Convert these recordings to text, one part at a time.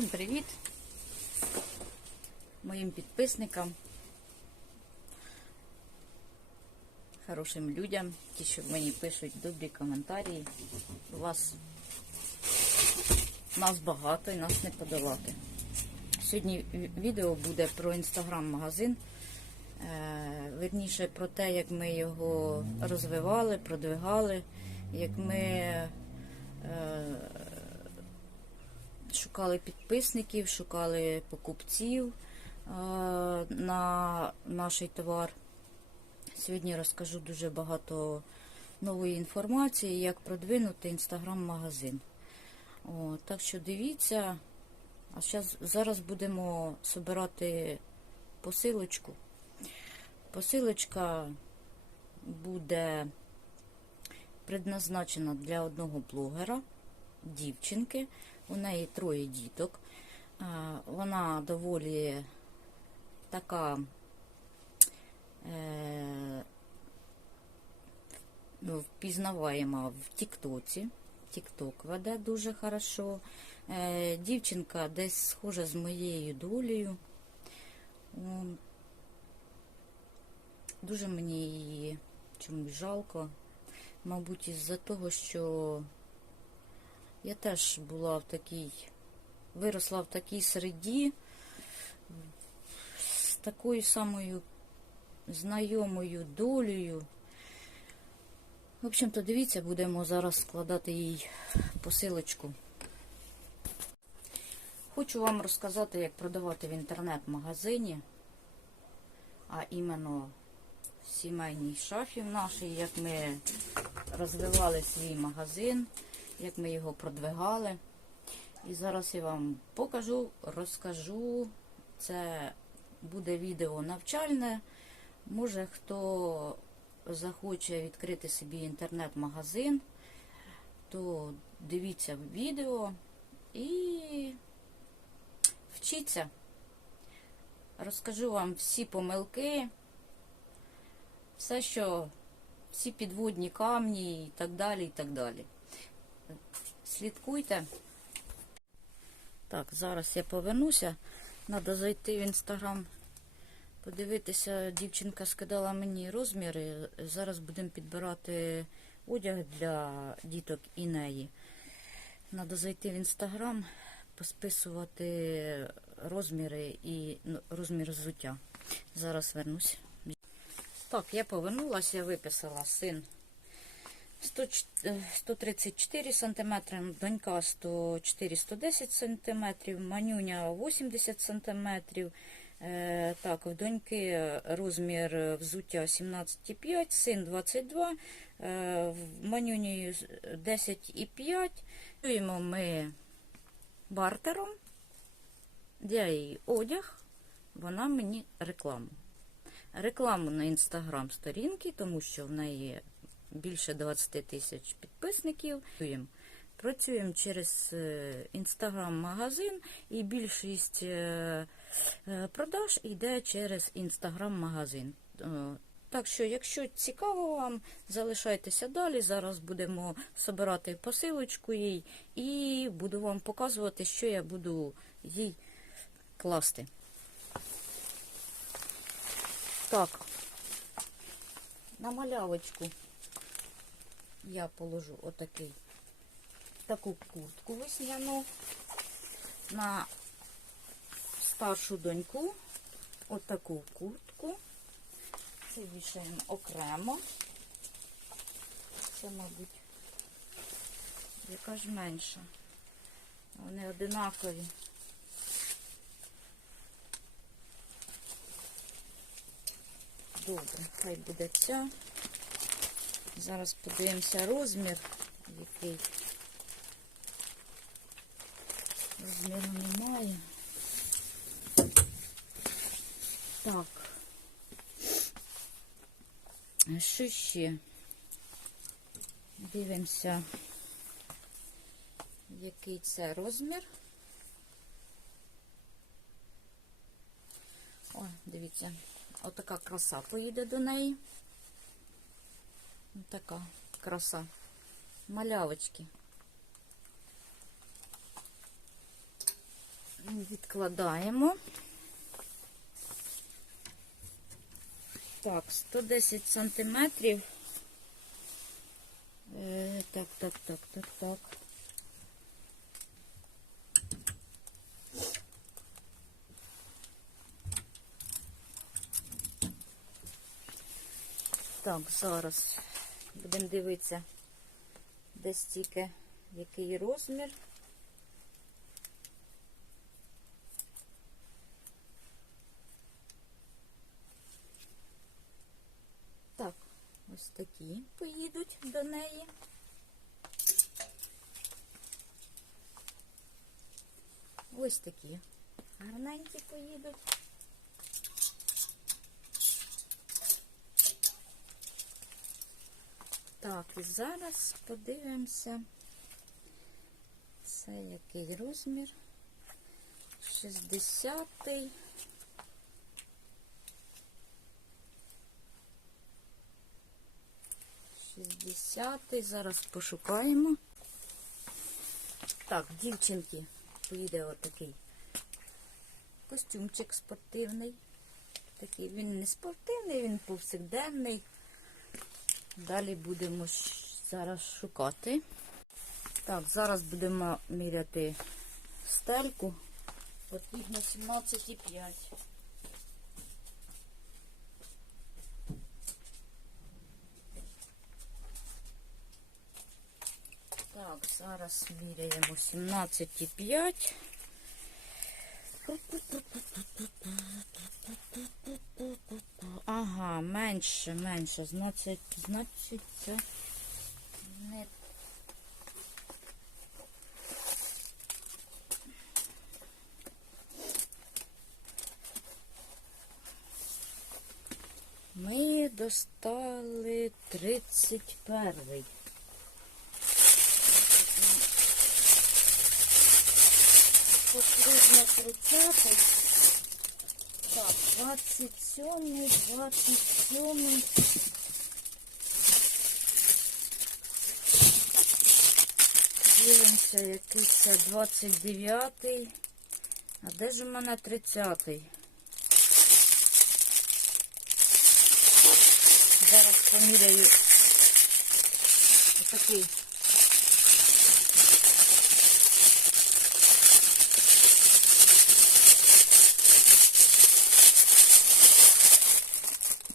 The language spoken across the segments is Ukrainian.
Всім привіт моїм підписникам, хорошим людям, ті, що мені пишуть добрі коментарі. У вас нас багато і нас не подолати. Сьогодні відео буде про інстаграм-магазин. Е, Верніше про те, як ми його розвивали, продвигали, як ми е, шукали підписників, шукали покупців е, на наш товар. Сьогодні розкажу дуже багато нової інформації, як продвинути інстаграм-магазин. Так що дивіться. А щас, зараз будемо збирати посилочку. Посилочка буде предназначена для одного блогера, дівчинки. У неї троє діток. Вона доволі така е, ну, впізнаваєма в Тіктоці. Тікток веде дуже хорошо. Е, Дівчинка десь схожа з моєю долею. Дуже мені її чомусь жалко. Мабуть, із-за того, що я теж була в такій, виросла в такій середі, з такою самою знайомою долею. В общем-то, дивіться, будемо зараз складати їй посилочку. Хочу вам розказати, як продавати в інтернет-магазині, а іменно сімейній шафі нашій, як ми розвивали свій магазин, як ми його продвигали. І зараз я вам покажу, розкажу. Це буде відео навчальне. Може, хто захоче відкрити собі інтернет-магазин, то дивіться відео і вчіться. Розкажу вам всі помилки, все, що всі підводні камні і так далі, і так далі. Слідкуйте. Так, зараз я повернуся. Треба зайти в інстаграм, подивитися. Дівчинка скидала мені розміри. Зараз будемо підбирати одяг для діток і неї. Треба зайти в інстаграм, посписувати розміри і ну, розмір взуття. Зараз вернусь. Так, я повернулася, я виписала син 100 134 см, донька 104-110 см, манюня 80 см. Е, так, в доньки розмір взуття 17,5, син 22, е, в манюні 10,5. Працюємо ми бартером, я їй одяг, вона мені рекламу. Рекламу на інстаграм сторінки, тому що в неї більше 20 тисяч підписників. Працюємо. Через інстаграм-магазин і більшість е, е, продаж йде через інстаграм-магазин. Е, Так що, якщо цікаво вам, залишайтеся далі. Зараз будемо збирати посилочку їй і буду вам показувати, що я буду їй класти. Так, на малявочку я положу отакий, таку куртку весняну, на старшу доньку отаку куртку. Це вішаємо окремо. Це, мабуть, яка ж менша. Вони одинакові. Добре, хай буде ця. Зараз подивимося розмір, який розміру немає. Так. Що ще? Дивимося, який це розмір. О, дивіться, отака краса поїде до неї. Така краса. Малявочки. Відкладаємо. Так, 110 сантиметрів. Е, так, так, так, так, так. Так, зараз будемо дивитися, де стільки, який розмір. Так, ось такі поїдуть до неї. Ось такі гарненькі поїдуть. Так, і зараз подивимося, це який розмір. 60-й. Шістдесятий. Зараз пошукаємо. Так, дівчинки, поїде отакий костюмчик спортивний. Такий він не спортивний, він повсякденний. Далі будемо зараз шукати. Так, зараз будемо міряти стельку. Потрібно 17,5. Так, зараз міряємо 17,5. Ага, менше, менше. Значить, значить, це не Ми достали 31-й. Потрібно 30-й. Так, 27, 27. Дивимося, який це 29. А де ж у мене 30? Зараз поміряю отакий.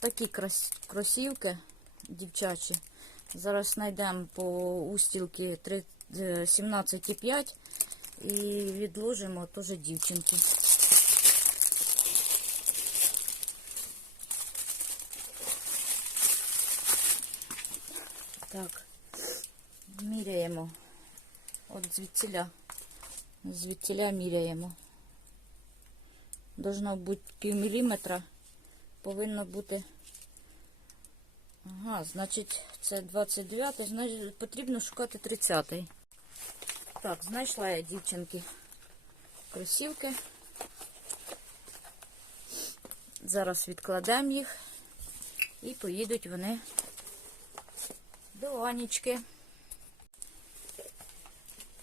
Такі крос... кросівки дівчачі. Зараз знайдемо по устілки три- е, 17,5 і відложимо теж дівчинки. Так, міряємо. От звідтіля. Звідтіля міряємо. Должно бути пів міліметра. Повинно бути. Ага, значить, це 29, значить потрібно шукати 30-й. Так, знайшла я дівчинки кросівки. Зараз відкладемо їх і поїдуть вони до Анічки.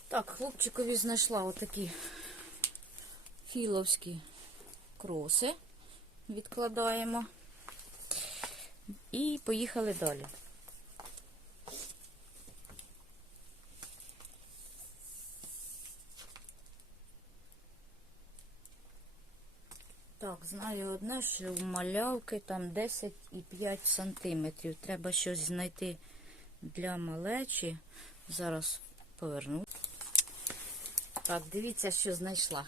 Так, хлопчикові знайшла отакі філовські кроси. Відкладаємо. І поїхали далі. Так, знаю одне, що в малявки там 10,5 сантиметрів. Треба щось знайти для малечі. Зараз поверну. Так, дивіться, що знайшла.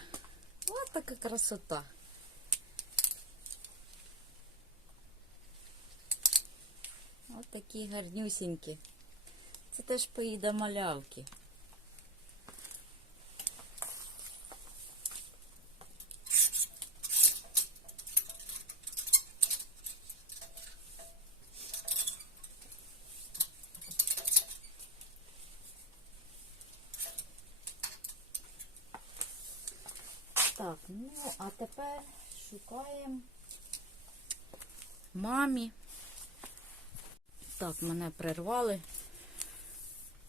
Ось така красота. Такі гарнюсінькі. Це теж поїде малявки. Так, ну, а тепер шукаємо мамі. Так, мене прервали.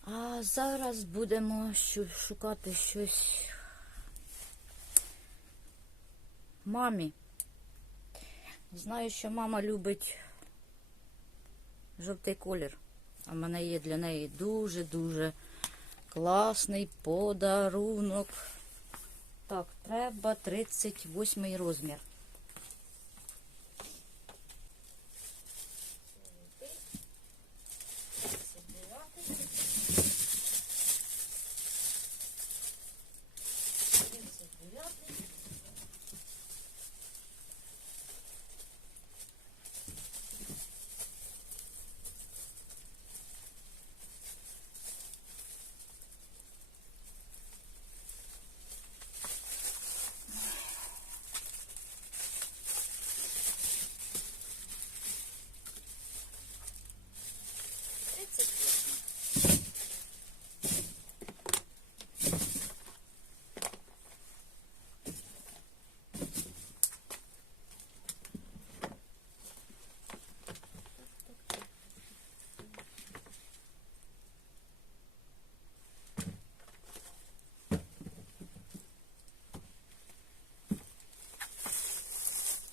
А зараз будемо шукати щось мамі. Знаю, що мама любить жовтий колір. А в мене є для неї дуже-дуже класний подарунок. Так, треба 38 розмір.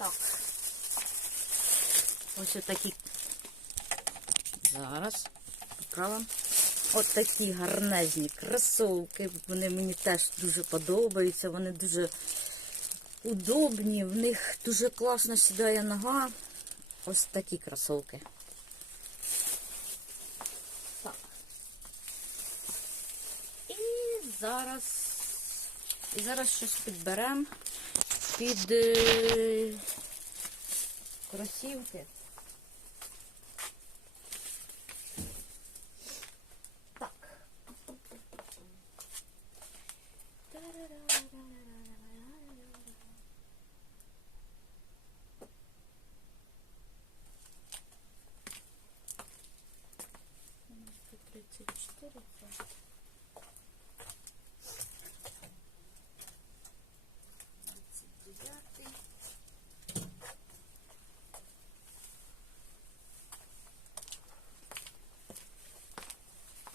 Так. Ось отакі. Зараз поправимо. От такі гарнезні кросовки. Вони мені теж дуже подобаються. Вони дуже удобні. В них дуже класно сідає нога. Ось такі кросовки. Так. І зараз. І зараз щось підберемо під е, кросівки.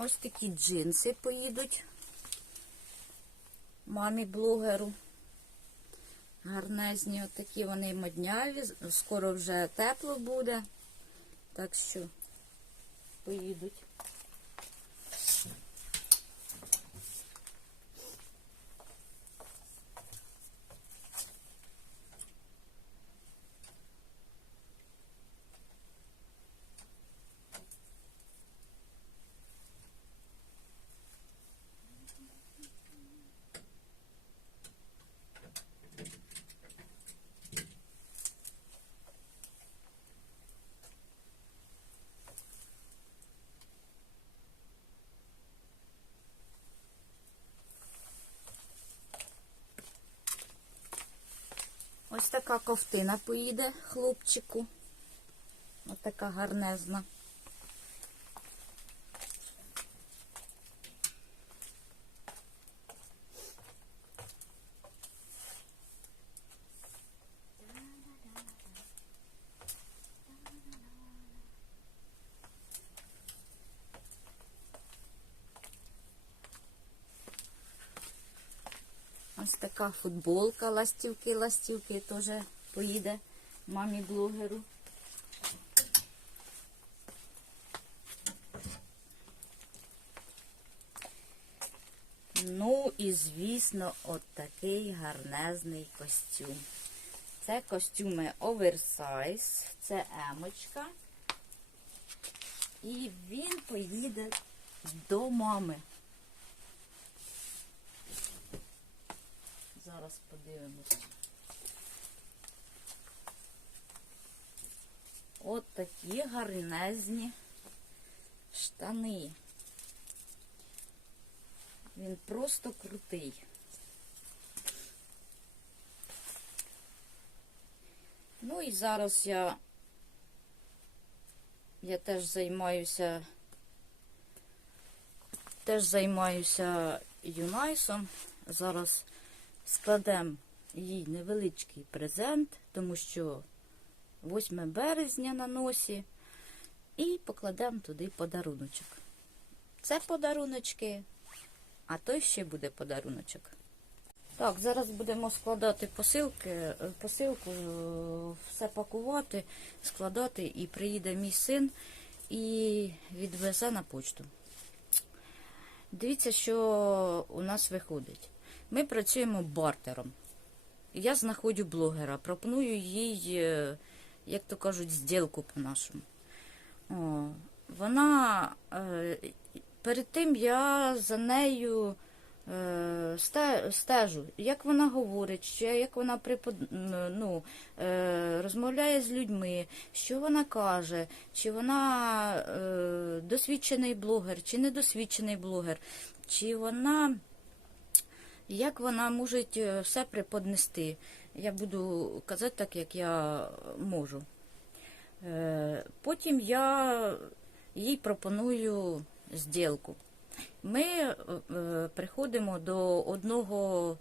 Ось такі джинси поїдуть мамі блогеру. Гарнезні, отакі вони модняві. Скоро вже тепло буде. Так що поїдуть. Ось така ковтина поїде хлопчику. Ось така гарнезна. Ось футболка, ластівки, ластівки теж поїде мамі блогеру. Ну і, звісно, от такий гарнезний костюм. Це костюми оверсайз, це емочка. І він поїде до мами. Зараз подивимось. От такі гарнезні штани. Він просто крутий. Ну і зараз я, я теж займаюся, теж займаюся юнайсом. Зараз складемо їй невеличкий презент, тому що 8 березня на носі, і покладемо туди подаруночок. Це подаруночки, а той ще буде подаруночок. Так, зараз будемо складати посилки, е, посилку, е, все пакувати, складати і приїде мій син і відвезе на почту. Дивіться, що у нас виходить. Ми працюємо бартером. Я знаходжу блогера, пропоную їй, е, як то кажуть, зділку по-нашому. Вона е, перед тим я за нею е, стежу, як вона говорить, як вона припод... ну, розмовляє з людьми, що вона каже, чи вона досвідчений блогер, чи недосвідчений блогер, чи вона. Як вона може е, все преподнести? Я буду казати так, як я можу. Е, Потім я їй пропоную зділку. Ми е, приходимо до одного,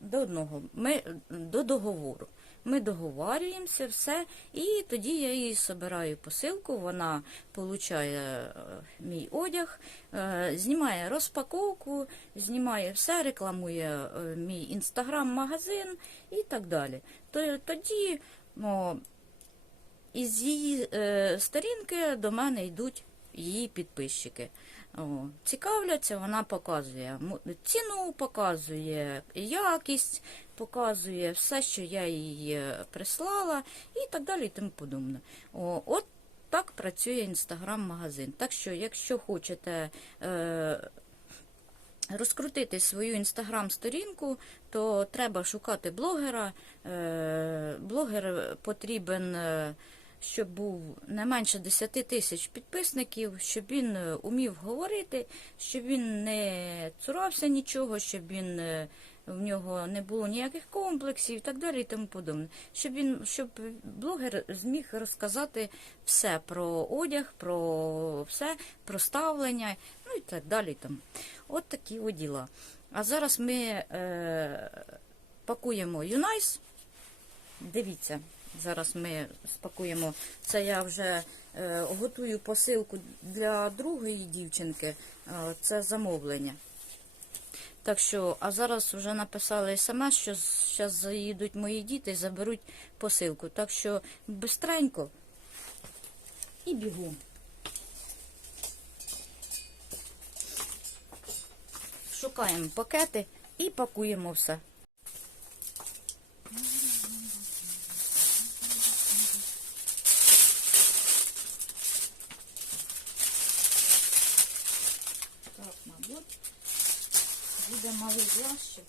до одного, ми до договору. Ми договарюємося, все, і тоді я їй збираю посилку, вона получає е, мій одяг, е, знімає розпаковку, знімає все, рекламує е, мій інстаграм-магазин і так далі. Тоді ну, із її сторінки до мене йдуть її підписчики. О, цікавляться, вона показує ціну, показує якість, показує все, що я їй е, прислала, і так далі, і тому подобне. О, от так працює інстаграм-магазин. Так що, якщо хочете е, розкрутити свою інстаграм-сторінку, то треба шукати блогера. Е, блогер потрібен. е, щоб був не менше 10 тисяч підписників, щоб він е, умів говорити, щоб він не цурався нічого, щоб він е, в нього не було ніяких комплексів і так далі і тому подобне. Щоб він, щоб блогер зміг розказати все про одяг, про все, про ставлення, ну і так далі. Там. От такі діла. А зараз ми е, пакуємо Юнайс. Дивіться, зараз ми спакуємо. Це я вже е, готую посилку для другої дівчинки. Е, це замовлення. Так що, а зараз вже написали смс, що зараз заїдуть мої діти і заберуть посилку. Так що бистренько і бігом. Шукаємо пакети і пакуємо все. Ящик.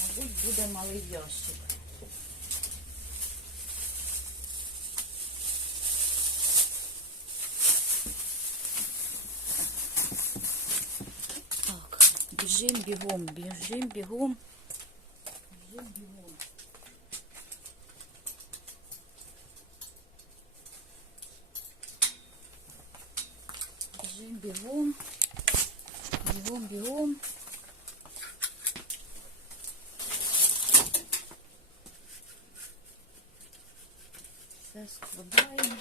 Мабуть, буде малий ящик. Біжим бігом, біжим бігом. Біжим бігом. Біжим бігом. Бігом, бігом. Все складаємо.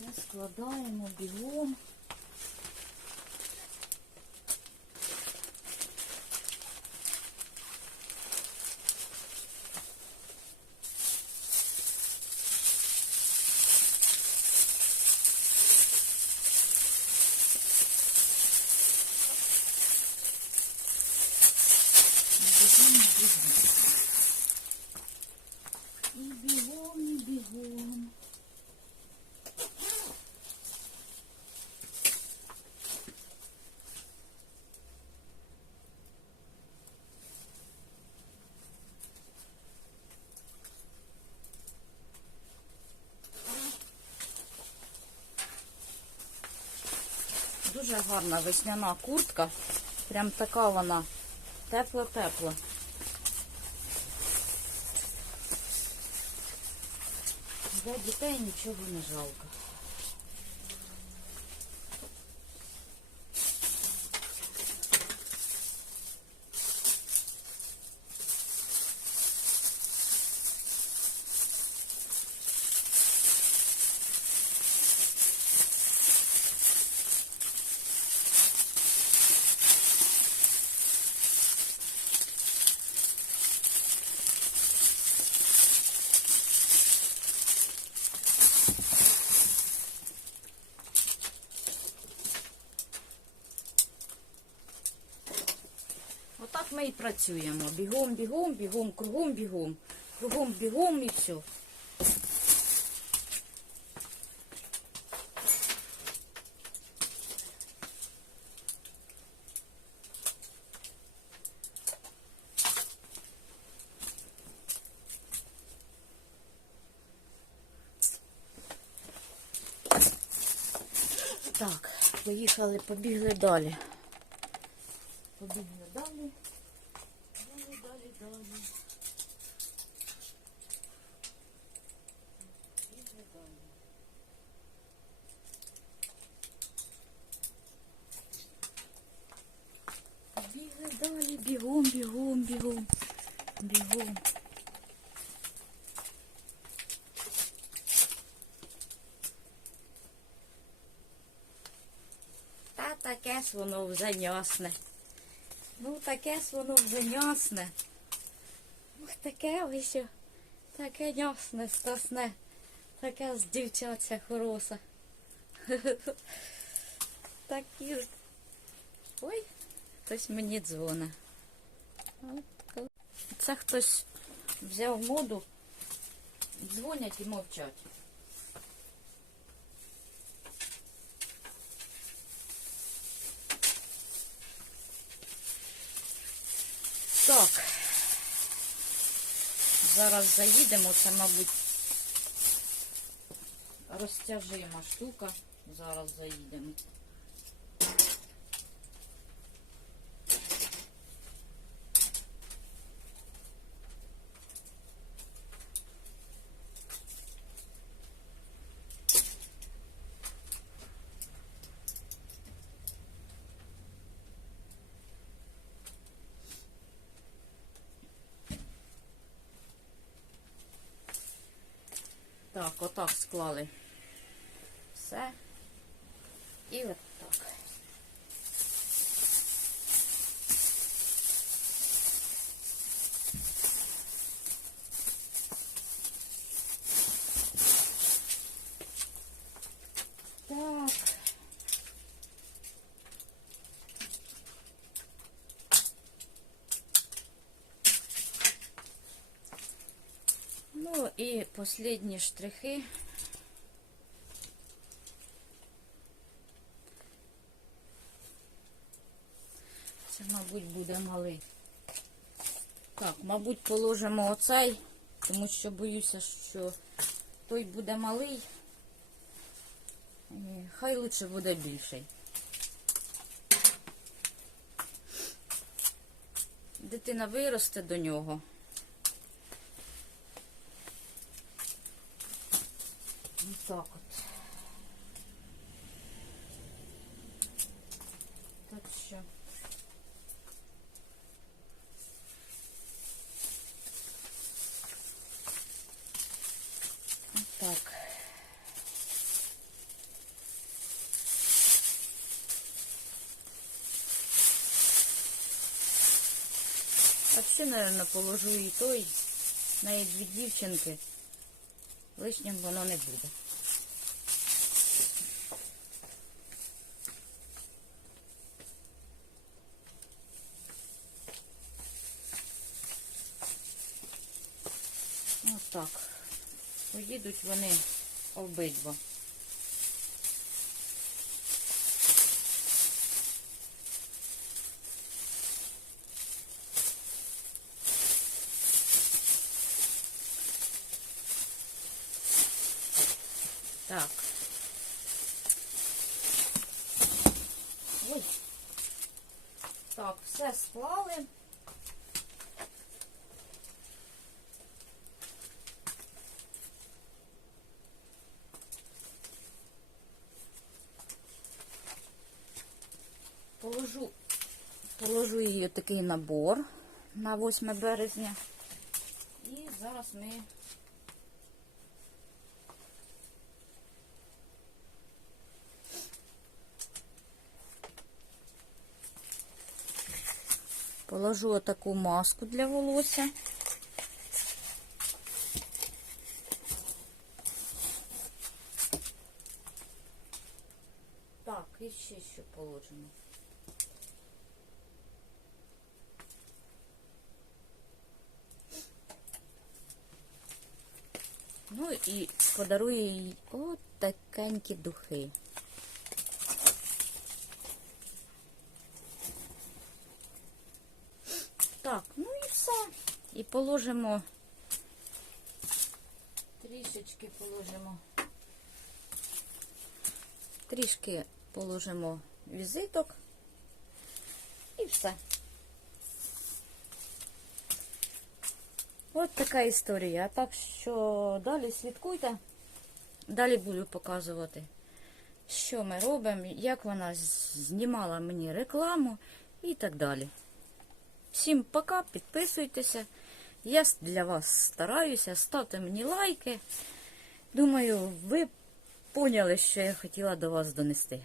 Все складаємо бігом. Бігом, бігом. І бігом, і бігом. Дуже гарна весняна куртка. Прям така вона тепла-тепла. Для дітей нічого не жалко. Отак ми і працюємо. Бігом, бігом, бігом, кругом, бігом. Кругом, бігом і все. Так, поїхали, побігли далі. таке ж воно вже нясне. Ну, таке ж воно вже нясне. Ох, таке ось, о, таке нясне, страсне. Таке з дівчатця хороша. Такі ж. Ой, хтось мені дзвонить. От коли- Це хтось взяв моду, дзвонять і мовчать. Так. Зараз заїдемо, це, мабуть, розтяжима штука. Зараз заїдемо. Так, отак склали. Все. І от так. Так. Ну і останні штрихи. Це, мабуть, буде малий. Так, мабуть, положимо оцей, тому що боюся, що той буде малий. І Хай лучше буде більший. Дитина виросте до нього. Ось так от. Так що. Так. Вообще, наверное, положу і той. На її дві дівчинки. Лишнім воно не буде. Отак. Поїдуть вони обидва. Так. Ой. Так, все склали. Положу, такий набор на 8 березня. І зараз ми положу отаку маску для волосся. Так, і ще що положимо. Ну і подарую їй от такенькі духи. Так, ну і все. І положимо трішечки положимо. Трішки положимо візиток. І все. От така історія. Так що далі слідкуйте. Далі буду показувати, що ми робимо, як вона знімала мені рекламу і так далі. Всім пока, підписуйтеся. Я для вас стараюся, ставте мені лайки. Думаю, ви поняли, що я хотіла до вас донести.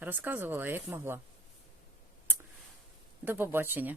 Розказувала, як могла. До побачення.